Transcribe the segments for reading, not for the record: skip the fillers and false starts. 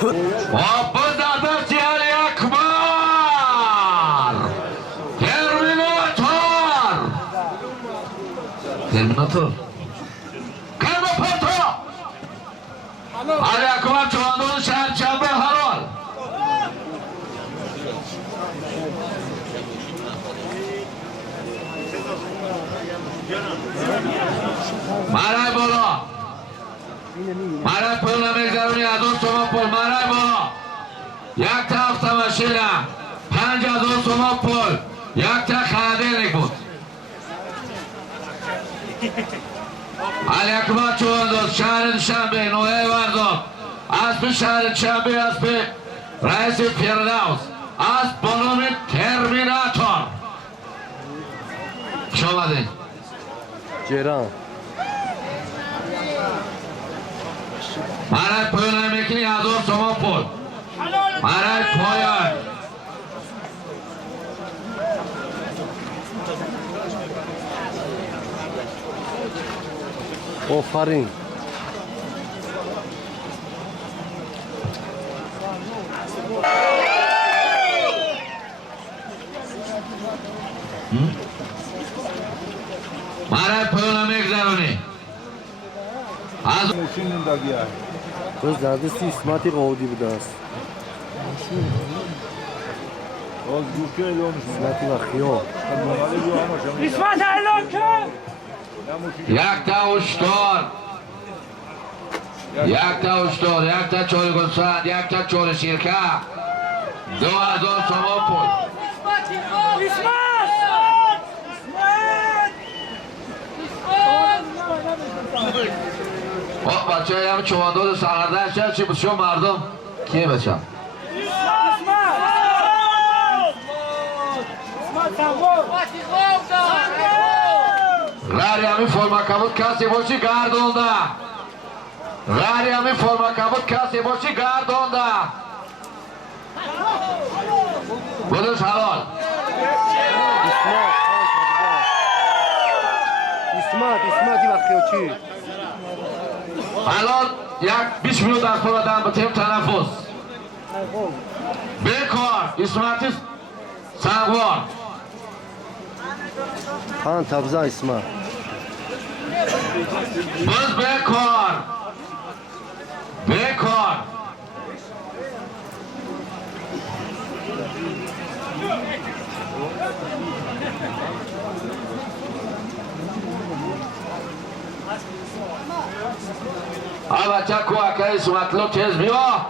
Hoppa dadaş yani Akbar! Terminator! Terminator! Karmapato! Ali Akbar çoğunluğun şerçembe harol! Maray bolo! Maray pulna mezaruni azon soman pul maray bolo! یک تا автомашина 5000 сомон пул یک تا холодильник буд Алякбар Чувандоз шаҳри Душанбе ноҳияи Варзоб асби шаҳри Душанбе асби раиси Фирдавс асб бо номи Терминатор хуш омадед ҷеран марай пӯйна мекунӣ 1000 сомон пул марай поян офарин марай пӯйна мегзаронӣ роз дар дасти исмати ғовдӣ будааст исмати ва хиёл исмат эълон кун якта уштор якта чори гулсанд якта чори ширка 2000 сомон пул бачаи ҳам чувандози сарғардаашад чи шумо мардум кие бача ғари ҳамин формакабуд касе боши гардонда ғари ҳамин формакабуд касе боши гардонда будуш ҳалол исмати ва хиёчӣ الان یک 20 minut از دادن به تیم تنفس بکار اسمتی سنگوار хан табза исмат باز بکار بچه کوکه اسمتلو تیز بیا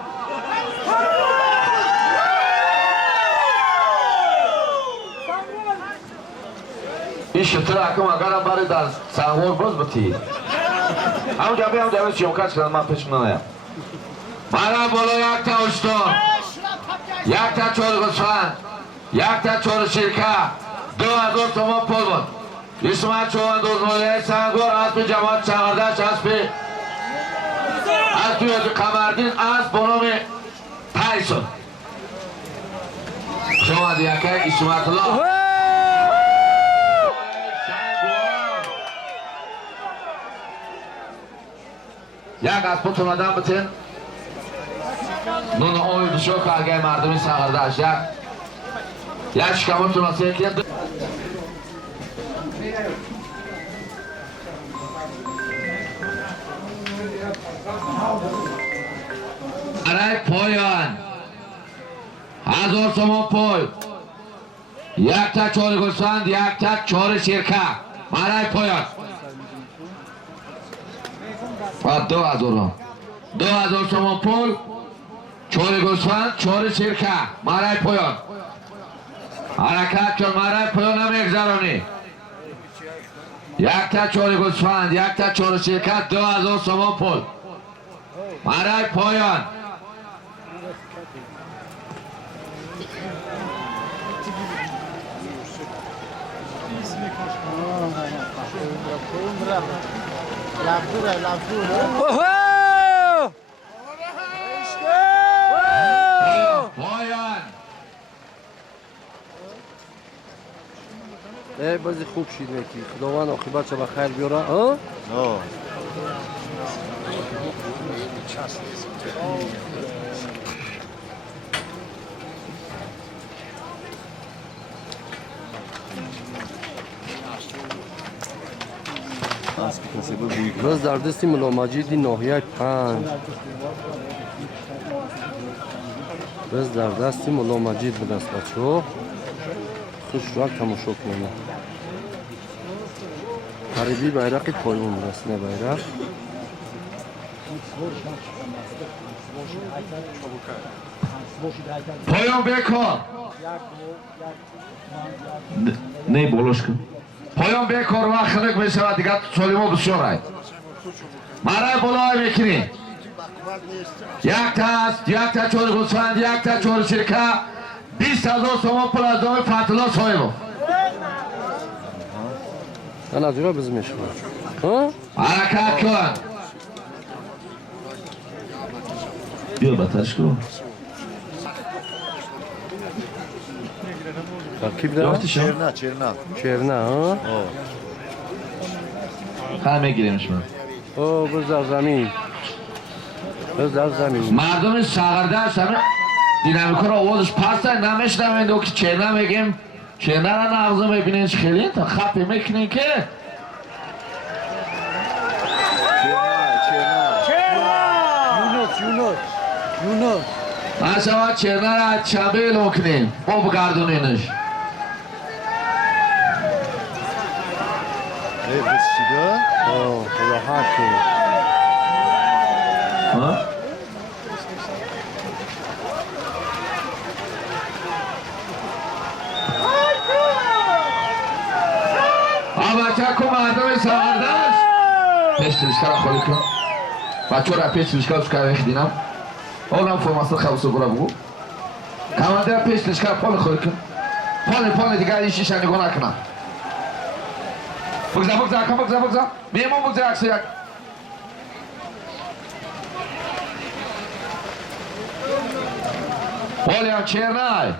این شتر حکم اگرم باری در سنگور باز بطیر همون جبه شیمکش کنم من پیش منایم برای بالا یک تا اشتار یک تا چور گسفند یک تا چور شرکه 2000 تومان پول بود اسمت چوان دوزمالیه سنگور اسب جماعت چغردش اسبی قمردین اسب با نام تایسون شما دیگه اسمت الله یک اسب تونادن بتین نون آوی بشو کارگاه مردمی سغردش یک شکمون توناسته کن برای پایان 1000 تومان پول یک تا چور گوسفند یک تا چور شرکه برای پایان 2000 تومان پول چور گوسفند چور شرکه برای پایان حرکت کن برای پایان نمیگذرانی یک تا چور گوسفند یک تا چور شرکت 2000 تومان پول برای پایان پایان بازی خوب شید نکی خداوند عاقبتش به خیر بیاره باز در دستی ملا مجید ناحیه 5 باز در دستی ملا مجید به دست بچه ها خوش را تماشا کنه قریبی بیرق پایون رسنه بیرق پایان بکن نه بولوش کن پایان بکن و خنک میشود دیگر سلیمو بسیار رای مرای بلای میکنی یک تا چور گوسفند یک تا چور شرکه 20,000 تومان پول از دام فتلا صاحبو من از را بزمیش ها؟ حرکت کن بیا باتش کن ترکیب دارم؟ چرنه ها؟ همه گیریمش من او بز در زمین بز در زمین مردم ساغرده هست همه دینامیکا رو آوازش پسته نمیشنم دو که چرنه میگیم چرنه را نغزه میبینین خیلی تا خفه میکنین که یونس مثلا چرنه را چبه لکنیم با بگردونینش راحت کن بچه که مردم ساغرده است پیش تریشکه را خالی کن بچه را پیش تریشکه را سکر بخدینم اونم فرماسل خوصو برا بگو کمانده را پیش تریشکه را پال خالی کن پال دیگر این شیشه نگاه نکنم بگذار میمون بگذار اکسو یک پالی هم چرنای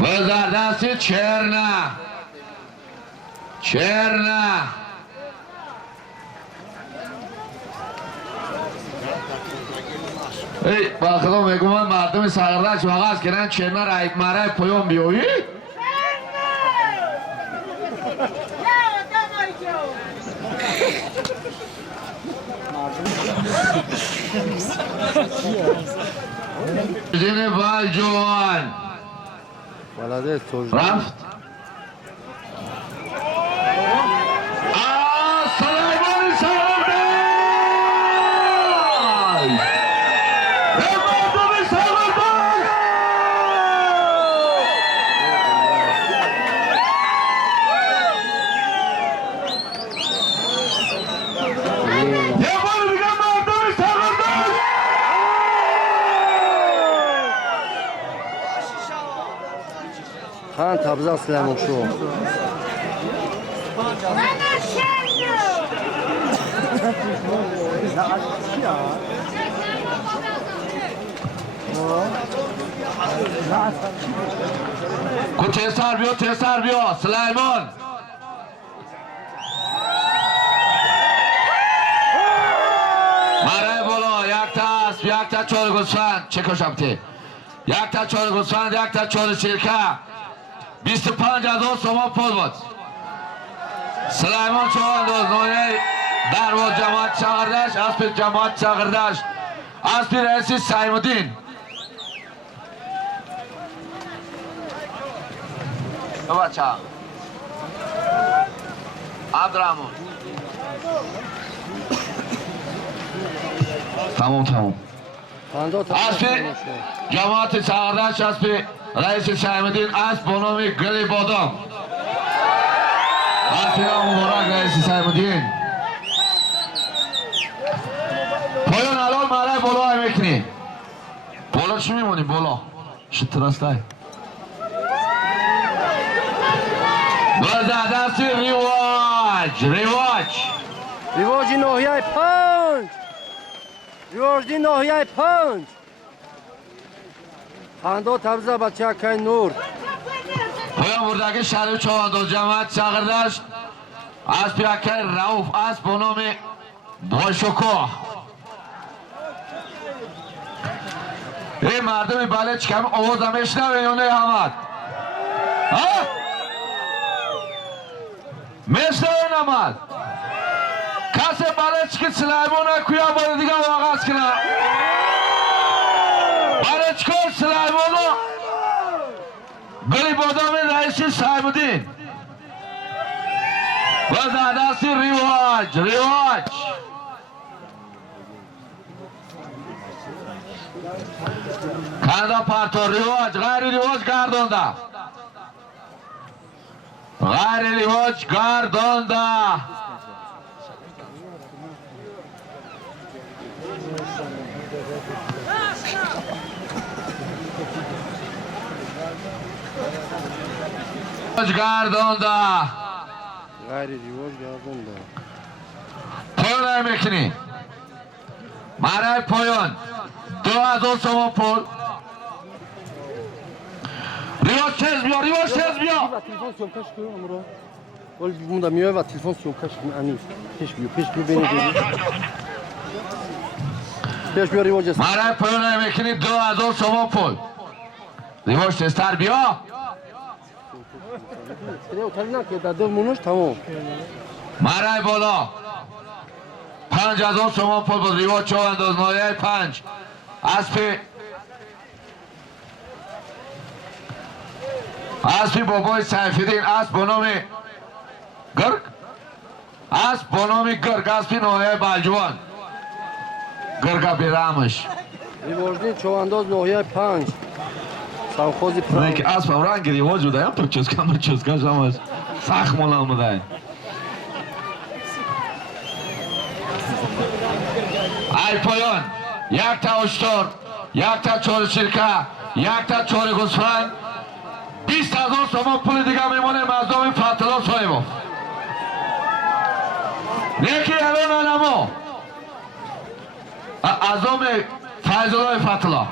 بزر دستی چرنه ای با خدا میگم من مردم ساغرده چه آغاز کنن چرنه را ایک مره پایان بیایی زین بالجوان ولده توجد رفت سلیمان ساغرده مردم ساغرده یه بار دیگه مردم ساغرده خان تبزه سلیمان شو کو تیسر بیا سلیمان مره بالا یک تا اسب یک تا چهار گوسفند چه کشمتی یک تا چهار گوسفند یک تا چهار شرکه 25,000 تومان پول بود سلیمان چه انداز نویه در بود جماعت چاغردش اسب جماعت چاغردش اسب رئیسی سیمالدین بچه عبدالرحمن تمام اسب جماعت چاغردش اسب رئیس سیمالدین اسب با نام گلی بادام اسب مبارک رئیس سیمالدین پایان الان مره بالا های میکنی بالا چی میمونی بالا شترسته بزه دستی ریواجی ناحیه 5 خانده تبزه بچه که نور پایان بردگی شهر چوانداز جماعت چاغردش اسب یکی روف اسب با نام باشکوه این مردم بله چکم آواز همیش نوی یا نه احمد مثل این آمد کسی بالچکی سلیمان کویا باید دیگه آغاز کنه بالچکی سلیمان گلی بادام رئیسی صاحب‌الدین و زادستی ریواج کنده پرتو ریواج غیر ریواج گردانده غیر ریواج گردانده گردانده غیر ریواج گردانده پایان میکنی برای پایان 2000 تومان پول ریواج تیز بیا ریواج تیز بیا و تلفن سیومکش کن امرو ول بوم دا میای و تلفن سیومکش کن انیس پیش بیا پیش بیا ریواج است برای پایان میکنی 2000 تومان پول ریواج تیزتر بیا نه که در دو مونوش تمام برای بالا 5000 تومان پول بود ریواج چو انداز نایه 5 اسبی بابای سیف‌الدین اسب بنام گرگ اسب بنام گرگ اسبی نایه بلجوان گرگا بیرامش ریواجدین چوانداز ناحیه 5 سوخوزی نه که اسب هم رنگ ریواج بوده هم پرچسکا شماش سخت مال آمده ای پایان یک تا اشتر یک تا چور شرکه یک تا چور گوسفند 20000 تومان پول دیگه میمونه مردم فتلا صاحبو یکی الان علمو ازام فیضالله فتلا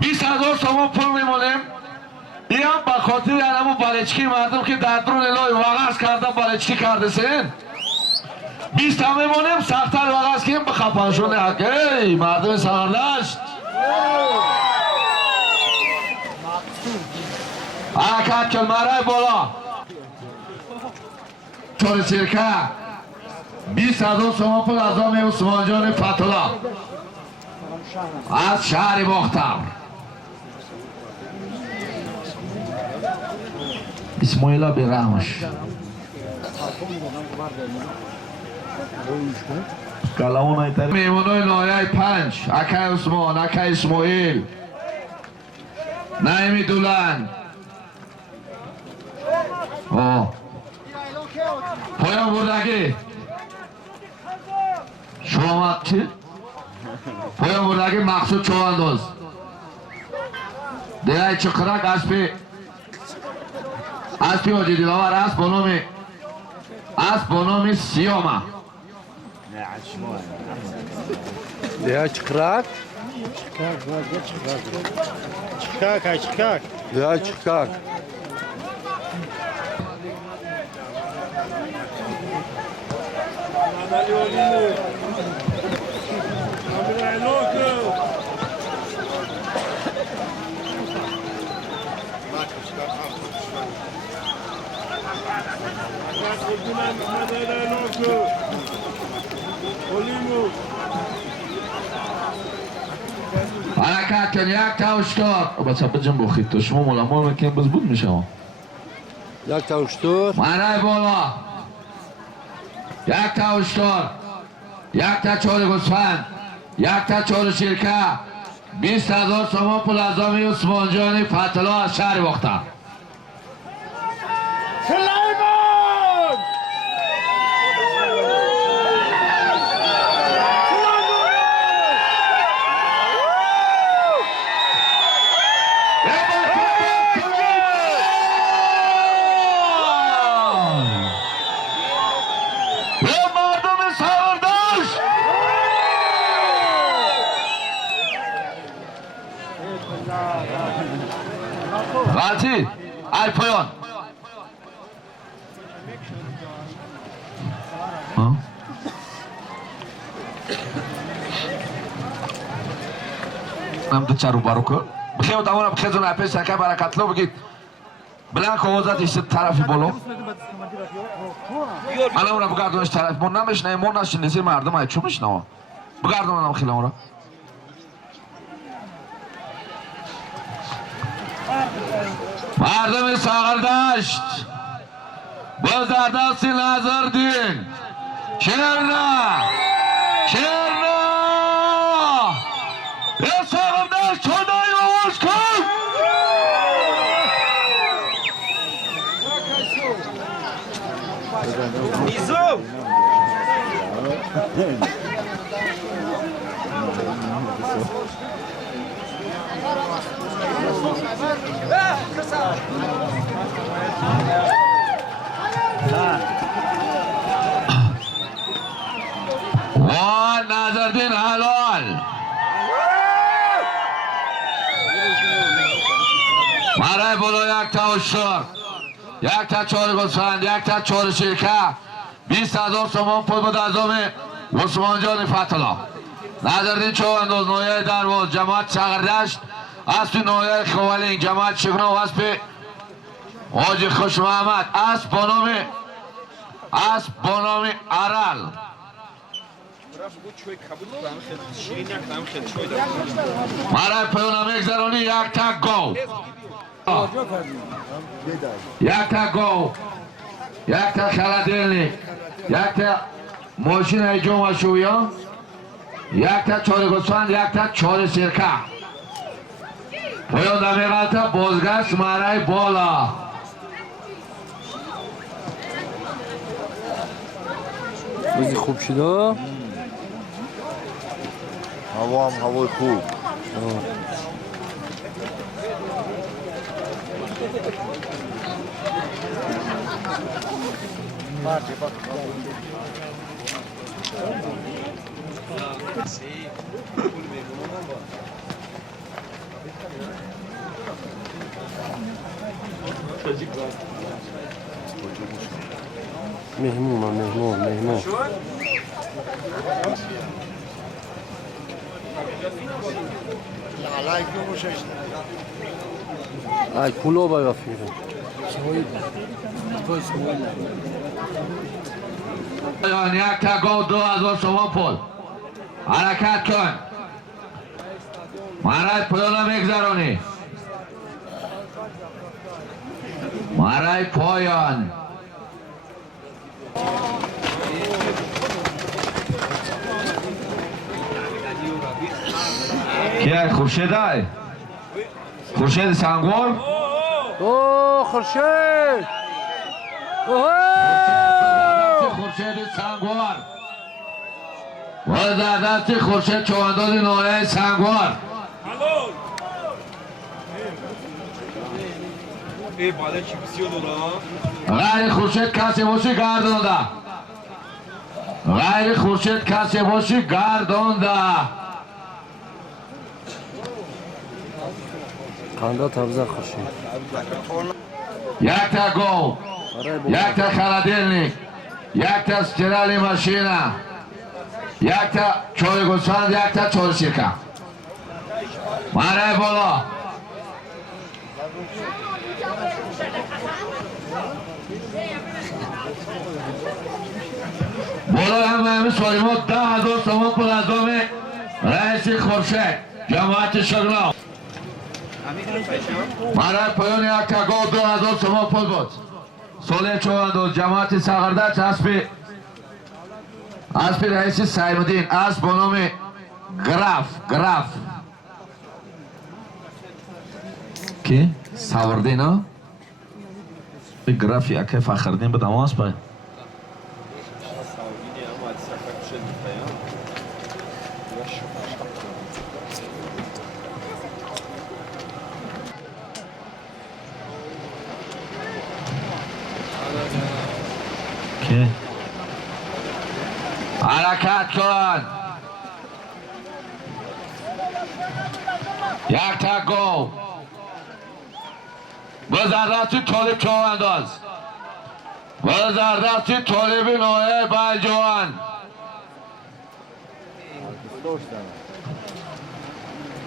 20000 تومان پول میمونیم این هم بخاطر علمو بالچکی مردم که در درون الهی وغاز کرده بالچکی کرده سین 20 تا میمونیم سختر وغاز کنیم به خفنشون ای مردم سهردشت حرکت کن مرای بالا چور سرکه 20000 تومان پول از آم عثمان جان فتلا از شهر باختر اسماعیلا بیرامش میمونوی نایه 5 اکه عثمان اکه اسماعیل نایمی دولن پایان بردگی شما چی؟ پایان بردگی مقصود چوانداز دیگه چقرک اسبی واجه دیلاور اسب بنام سیاما دیگه چقرک دیگه چقرک حرکت کن یک تا اشتار بچه بجن بخید تو شما مولما میکنیم بز بود میشه یک تا اشتار معنی بالا یک تا اشتار یک تا چور گوسفند یک تا چور شرکه 20000 تومان پول از آمی عثمان جان فتلا از شهر باختر سلیمان غلطی ای پایان هم دو چرو بارو کن بخیه و دوانم بخیزون اپیش سکه برکتلو بگید بلند کوزت ایست طرفی بالا الان اون را بگردونش طرف ما نمیشنه ما نشین زیر مردم های چون میشنه بگردونم خیلی اون را مردم ساغردشت باز در دستی نظردین چرنا یه ساغردشت چندایی آواز کن نیزم وان نظردین حلال برای بالا یک تا اشتر یک تا چهار گوسفند یک تا چهار شیرکه 20,000 تومان پول بود از آم عثمان جان فتلا نظردین چوانداز نویه درواز جماعت ساغردشت اسب نویه خوالین جماعت شکنا و اسب حاجی خوش محمد اسب بانام ارل مرای پیونم یک زرانی یک تک گو یک تک گو یک تا خلدیلنی یک تا ماشین ایجون و شویان یک تا چهار گوسفند یک تا چهار سرکه پایان دمیغلطه بازگشت مرای بالا روزی خوب شده هوا هم هوای خوب مهمون ای کلو باید فیره یک تا گو 2,000 تومان پول حرکت کن مرای پایان میگذرانی مرای پایان کیه خورشید های خورشید سنگور اوه خورشید خورشید سنگور و در دست خورشید چوانداز نویه سنگور غیر خورشید کسی باشی گردونده غیر خورشید کسی باشی گردونده خنده تبزه خورشید یک تا گو یک تا خلدیلنیک یک تا استرالی ماشینه یک تا چوی گوسفند یک تا چوی شیرکه مرای بالا بالا همه سوریمو 10,000 تومان پول از آم رئیس خورشید جماعت شغلا مرای پایان یک تا گو 2,000 تومان پول بود سال چوانداز جماعت ساغردشت اسب رئیس سیمالدین اسب با نام گراف کی؟ ساوردین ها؟ گراف یکه فخردین بدم آس باید کی؟ حرکت کن یک تک گو به زردستی طالب چاو انداز به زردستی طالب نوعه بلجوان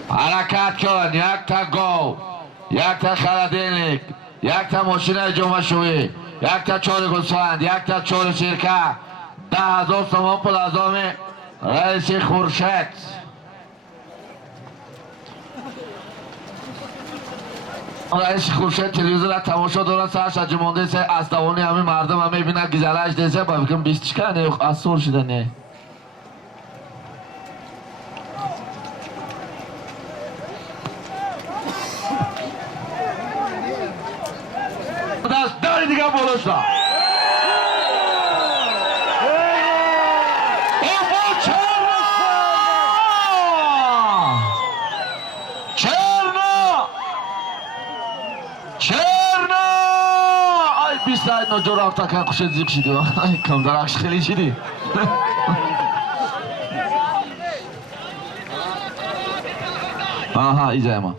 حرکت کن یک تک گو یک تک خلدینلیک یک تا ماشین جمعشویی، یک تا چهار گوسفند، یک تا چهار شیرکه، 10,000 تومان پول از آن رئیس خورشید. رئیس خورشید تلویزیون را تماشا دارد، سرش از جمانده سه از دوانی همه مردم همه بینه گزارش دیزه با بکن 20 چکه نه از سور شده نه. دست داری دیگه بولش را بیستای نجور رفته که خوشت زیب شدی کم درخش خیلی شدی آها ایجای ما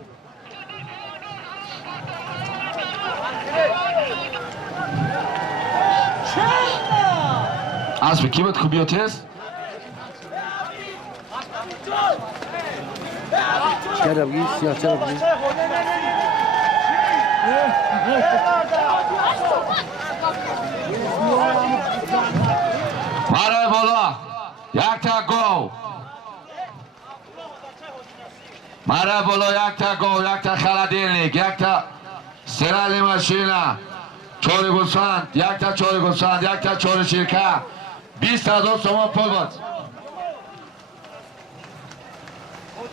اسب کی بود خوبی هست؟ چرا بگی؟ سیاه چرا بگی؟ برای بالا یک تا گو برای بالا یک تا گو یک تا خلدینلیک یک تا سرالی ماشینا چوری گوسفند یک تا چوری گوسفند یک تا چوری شیرکه 20,000 تومان پول بود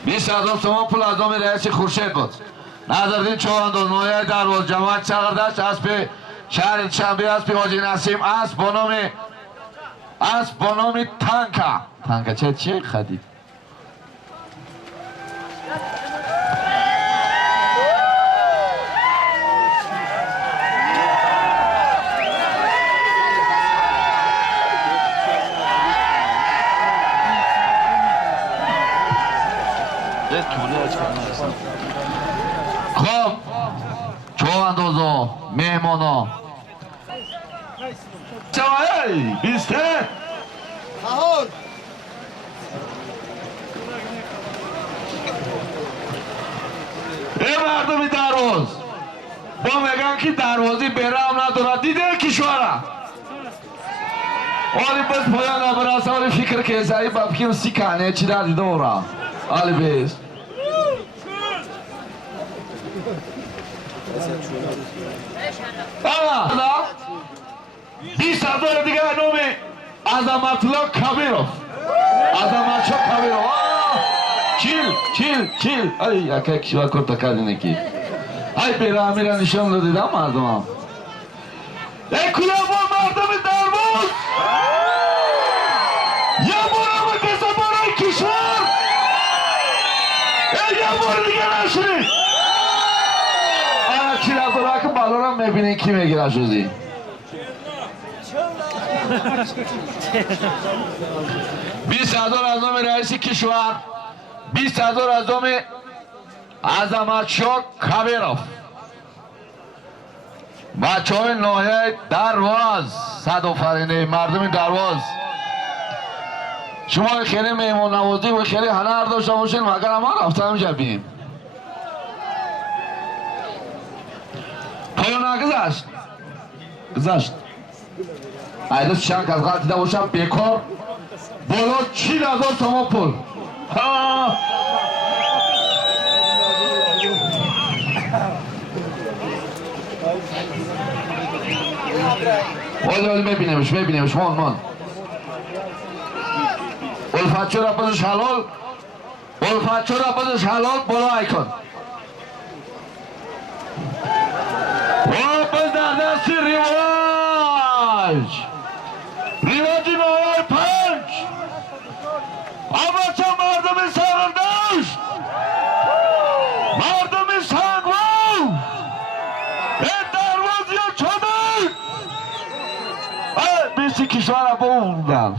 20,000 تومان پول از نام رئیس خورشید بود نظردین چواندو نویه درواز جماعت چقدرش اسب شهر چنبی اسب حاجی نسیم اسب با نام تانکا چه خدید خب چواندوزو مهمانو چوایی بیسته ای مردمی درواز با میگن که دروازی بره هم ندارد دیده کشوره آلی بس پایان نبرسه آلی فکر که سایی بابکیم سی کنه چی در دیده اورا آلی بیس آلا 20,000 دیگه نوم عظمتالله کبیروف عظمتشاه کبیروف چیل ای یکی کشور کرده کردینه کی ای بیره امیره نشان رو دیدم مردم هم ای کلا با مردم درواز یه بار هم کسا برای کشور ای یه بار دیگه نشونی آیا چی را که بالا را میبینی کی میگیره شدی 20,000 از نام رئیس کشور 20,000 از نام عظمتشاه کبیروف بچه های ناحیه درواز صد آفرینه مردم درواز شما خیلی مهمان نوازی و خیلی هنر داشته باشین مگر ما رفتم اینجا بینیم پایان گذشت ایدوز چند از غلط دیده باشم بیکار بالا 40,000 تومان پول ولی میبینیمش مان الفتچو را بزش حلال بالا ایکن واپس در دستی ریواج نوای 5 اما چه مردم سرندشت مردم سنگوو این دروازی ها چده بیستی کشور بوندن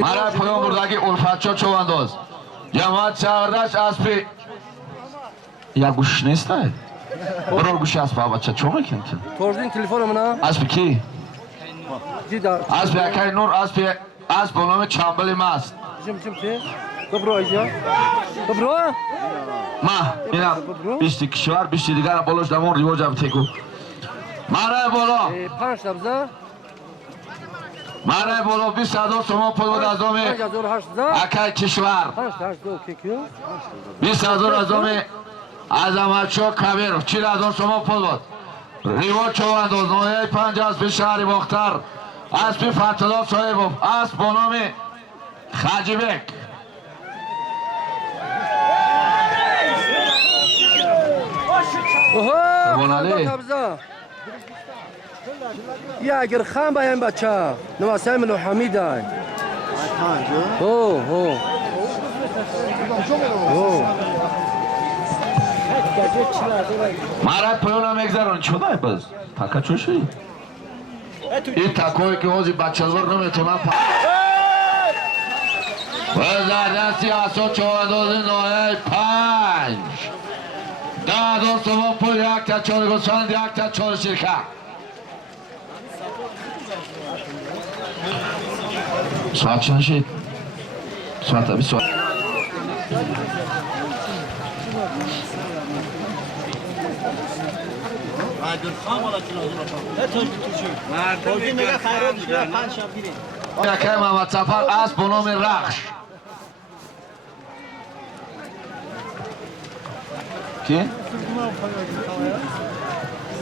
مرد پایان بردگی الفتچا چوانداز جماعت چهاردش اسبی یک گوش نیست نه برو گوش اسب بچه چون میکنی توردین تلفن منه اسب کی؟ اسب یکی نور اسب به نام چنبل ماست جم چی؟ Добро اینجا. Добро. ما اینا بیشتی کشور بیشتی دیگر بالوش دمون ریواج هم تکو مره بالا 5 سبزه. مره بالا 20,000 تومان پول بود از آمی 5800. اکای کشور 5800 اوکی کیو. 20,000 از آمی عظمتشو کبیر 40,000 تومان پول بود ریواج چواندوز نویه 5 از به شهر باختر اسبی فتلا صاحبوف اسب با نام خجیبک اوه بونالی. سبزه. یا اگر خان بایم بچه نواسه منو حمیده اوه مرد پایون میگذرون چه باید باز تکا چو شوی این تکایی که اوزی بچه زور نمیتونم وزردستی اصلا 42 5 10,000 تومان پول یک تا 4 گوسفند یک تا 4 شرکه ساعت چند شد؟ ساعت 20 یکی محمد سفر اسب به نام رخش کی؟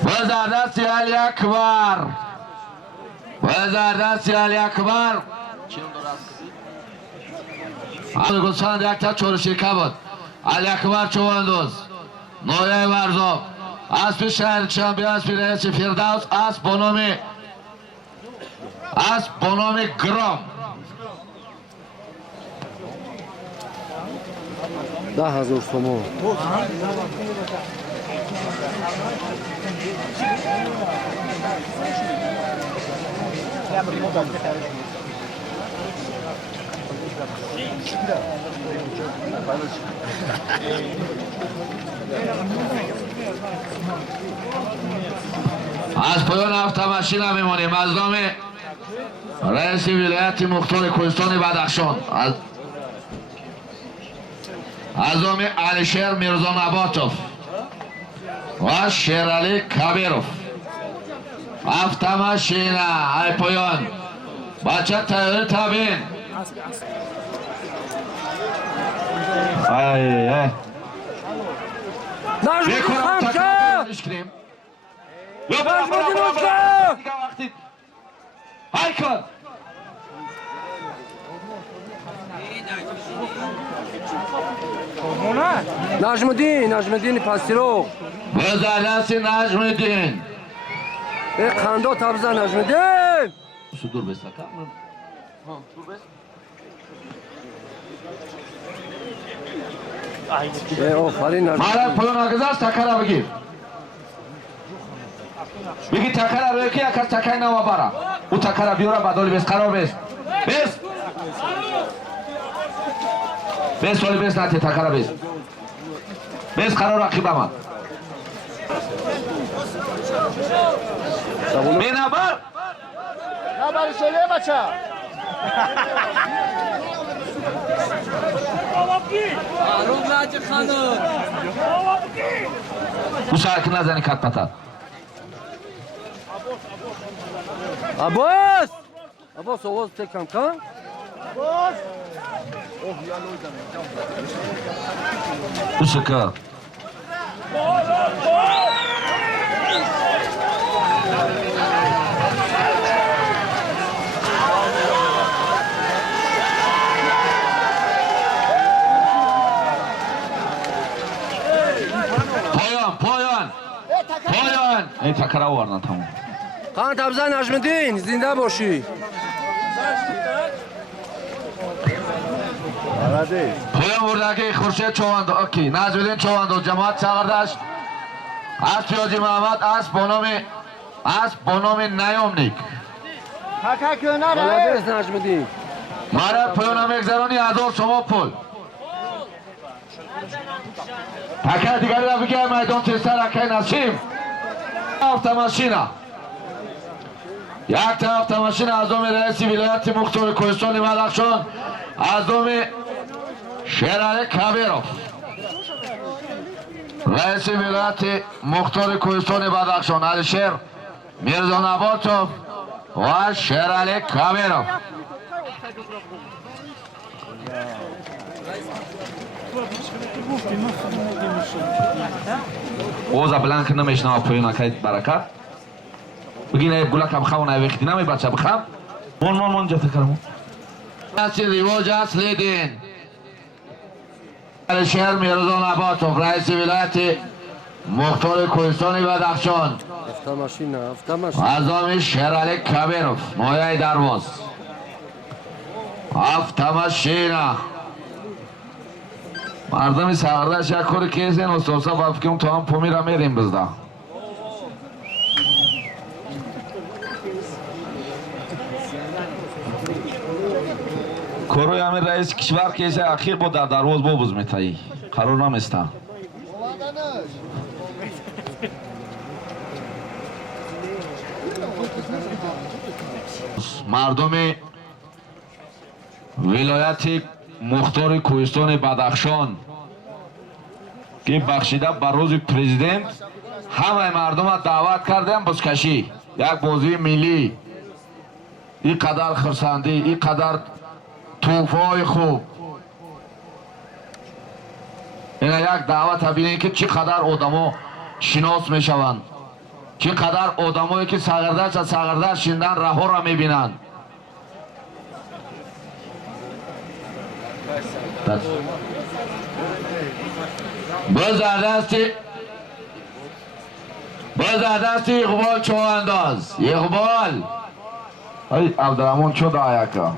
وزردستی علی اکبر وزردستی علی اکبر گوسفند یک تا 4 شرکه بود علی اکبر چواندوز نویه ورزاب اسب شهر چنبی اسب رئیس فردوس اسب با نام گرام 10,000 تومان از پایان هفته‌مشین میمانیم از نام رئیس ولایت مختار کوهستان بدخشان از نام علیشیر میرزا نباتوف و شیرعلی کبیروف هفته‌مشین ای پایان بچه تیاری تبین ای نجم خمسه یا برا دیگه وقتی های کن نجمدین پاسیرو وزردستی نجمدین خنده تبزه نجمدین دور بسته آفرین نجمدین مالک پایون آگزه است تکره بگیر بگی تکره روی که یک از تکره نوا برا او تکره بیاره بدالی بیست قرار بیست بیست سالی بیست نتی تکره بیست قرار رقیب من بی نبر نبر شده بچه او شرک نزنی کت پتر عباس آواز تکم کن او شکر پایان این تکره آوردن تمام خان تبزه نجمدین زنده باشی پایان وردگی خورشید چواندو اوکی نجمدین چواندو جماعت چغردش از پیازی محمد از با نام نیامنیک تکه کنه بلدیست نجمدین ماره پایان هم اگذرانی 1000 تومان پول تکه دیگری را بگه میدان تیستر اکی نسیم هفته‌مشینه یک تا هفته‌مشین از نام رئیس ولایت مختار کوهستان بدخشان از نام شیرعلی کبیرов رئیس ولایت مختار کوهستان بدخشان علیشیر میرزانباتov و شیرعلی کبیرov اوزا بلنک نمیشنم پایین کایت برکت بگین گلکم خون وقتی نمی بچه بخم من جفت کرم اصل ریواج اصل دین علیشیر میرزانباتov رئیس ولایت مختار کوهستان بدخشان اعظام شیرعلی کبیرov مایه درواز автомашина мардами сағырдаш як кори кезен устоса ба фикрим то ҳам помира мерем бизда корои ҳамин раиси кишвар кеса ахир бо дар дарвоз бобуз метаӣ қарор наместа мардуми ولایت مختار کوهستان بدخشان که بخشیده بر روز پرزیدنت همه مردم را دعوت کردیم بزکشی یک بازی ملی این قدر خرسندی این قدر توفای خوب این یک دعوت ببینید که چقدر آدما شناس میشوند چقدر آدمایی که سغردش شیندن رها را میبینند باز دستی اقبال چوانداز اقبال ای عبدالرحمن چو دایکا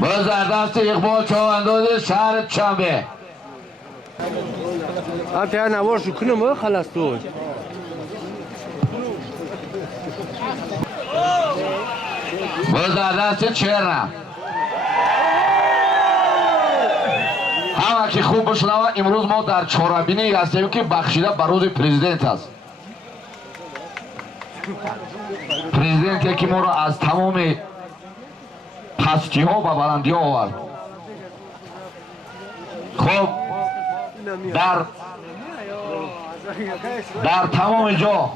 باز دستی اقبال چوانداز شهر چنبه انت نوار شو کنم خلاص تو باز دستی چرنم همه که خوب بشنوه امروز ما در چهاربینی هستیم که بخشیده بر روز پرزیدنت است پرزیدنت که ما را از تمام پستی ها و بلندی ها آورد خب در تمام جا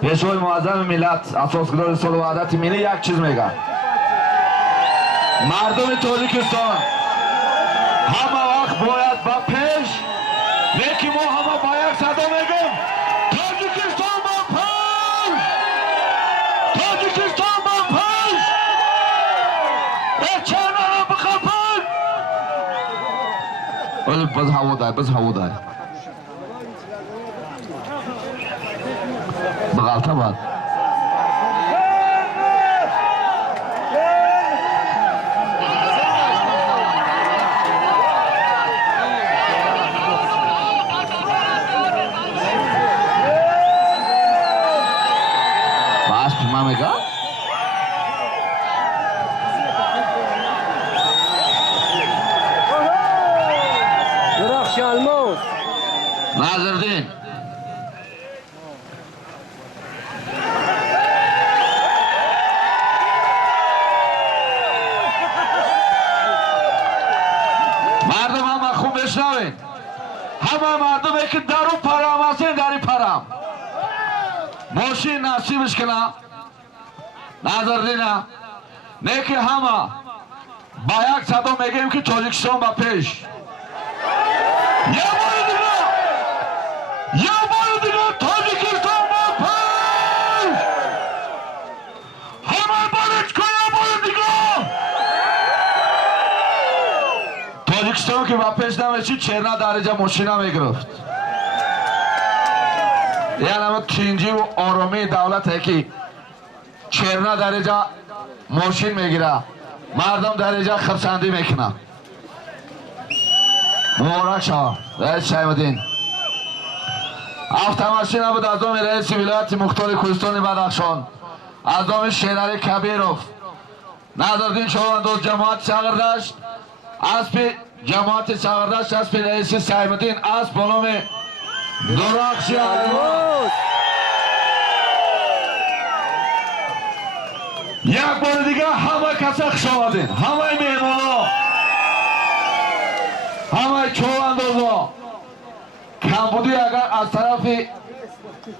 پیشوای معظم ملت اساسگذار صلح و وحدت ملی یک چیز میگه مردم تاجیکستان همه وقت باید با پیش لیکن ما همه با یک صدا میگم تاجیکستان با پیش تاجیکستان با پیش بچه را بخفن ولی بز هوا دای بغلطه باید ناظردین مردم همه خوب بشنوین همه مردمی که در اون پرام هستین در این پرام ماشین نصیبش کنم ناظردین نه که همه با یک صدا میگیم که تاجیکستان با پیش یا بار دیگه تاجیکستان با پیش همه بارش کن یا بار دیگه تاجیکستان که با پیش نمیشی چرنا درجه ماشین میگرفت یعنی همه تینجی و آرامی دولت که چرنا درجه ماشین میگیره مردم درجه خرسندی میکنه مبارک شما رئیس شایمدین автомашина буд аз номи раиси вилояти мухтори кӯҳистони бадахшон аз номи шерали кабиров назардин шовандоз ҷамоати сағирдашт аспи ҷамоати сағирдашт аспи раиси саймиддин асп бо номи дурахши аймон як бори дига ҳама каса хуш омадин ҳамаи меҳмонҳо همه چواندازا کمبودی اگر از طرف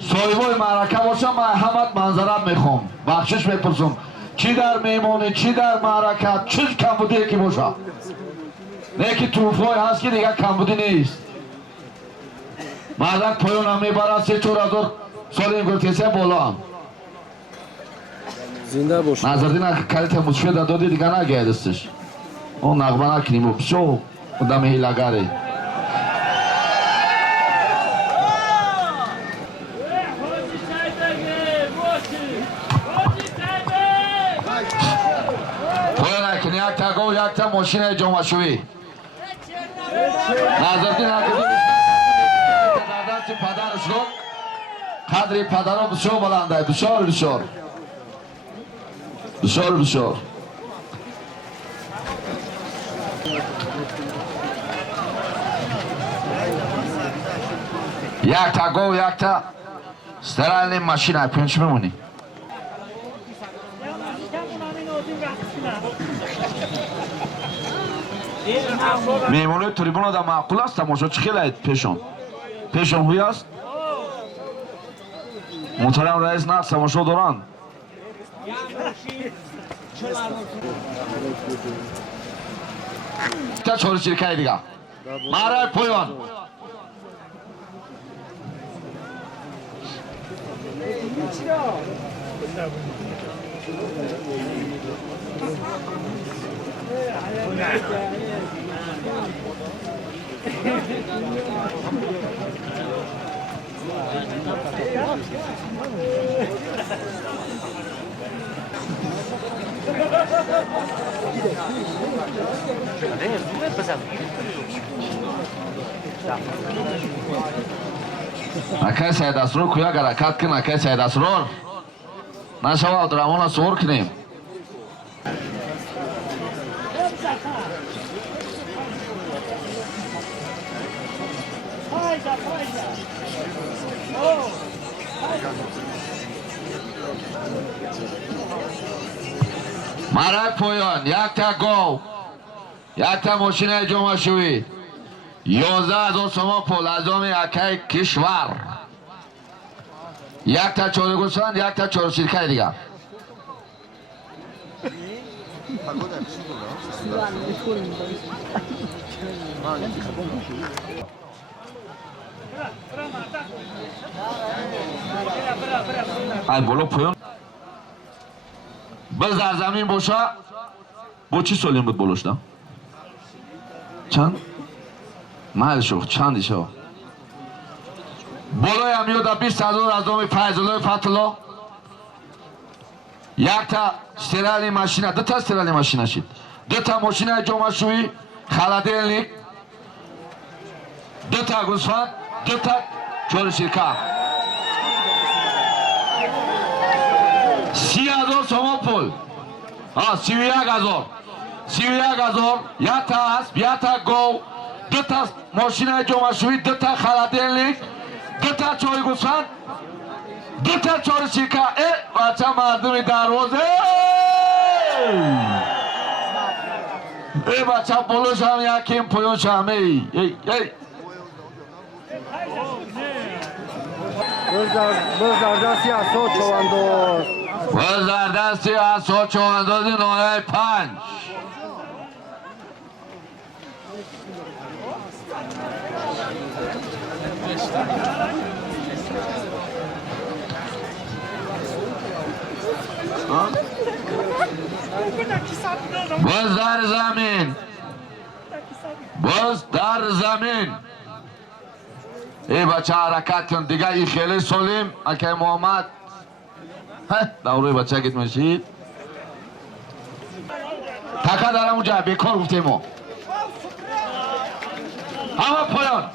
صاحبای معرکه باشه من همت منظرم میخوام بخشش میپرسم چی در میمونی چی در معرکه چی کمبودی که باشه نه که توفای هست که دیگه کمبودی نیست مردم پایون هم میبرن 3-4 هزار سال این گرتیسه بالا هم زنده باش. نظردین کلیت مصفیه دادی دیگه نگیدستش اون نغمه نکنیم و بسو دم هیلگره یک تا گو یک تا ماشین جمعشوی نظردین حقیقی در دست پدرش رو قدر پدر رو بسیار بلنده بسیار بسیار بسیار بسیار یک تا گو یک تا سترالنی ماشین های پینچ میمونی میمونه تریبون دا معقول است تماشا چی خیلی پیشون هوی است محترم رئیس نه تماشا دارن تا چوری شرکای دیگه مارای پویان نکای سید اسرور کویا گرکت کن نکای سید اسرور نشوا درمون سور کنیم مارای پویان یک تا گو یک تا ماشین جمعشوی 11,000 سوم پول از آن یکی کشور یک تا چورگوسان یک تا چور شرکای دیگه ای بولو پویان بز در زمین باشه با چی سالیم بود بولوش دا؟ چند؟ مایل شو چندی شو بالای همیو 20,000 از دومی فیضالله فتلا یک تا استرالی ماشینه دو تا استرالی ماشینه شید دو تا ماشینه جمعشوی خلدلنیک دو تا گوسفند دو تا چور شرکه 30,000 سوم پول 31,000 یک تا اسب یک تا گو دو تا ماشین جمعشوی دو تا خلدلنیک دو تا چوی گوسفند دو تا چور شرکه بچه مردم دروازه ای بچه بلوش هم یکیم پویوش هم ای بز در دستی اسو چوانداز بز در دستی اسو چواندازی نوعه 5 باز در زمین باز در زمین ای بچه حرکت کن دیگه ای خیلی سلیم اکه محمد دوره بچه گیت میشید تکه دارم اونجا بیکار گفتیم ما همه پایان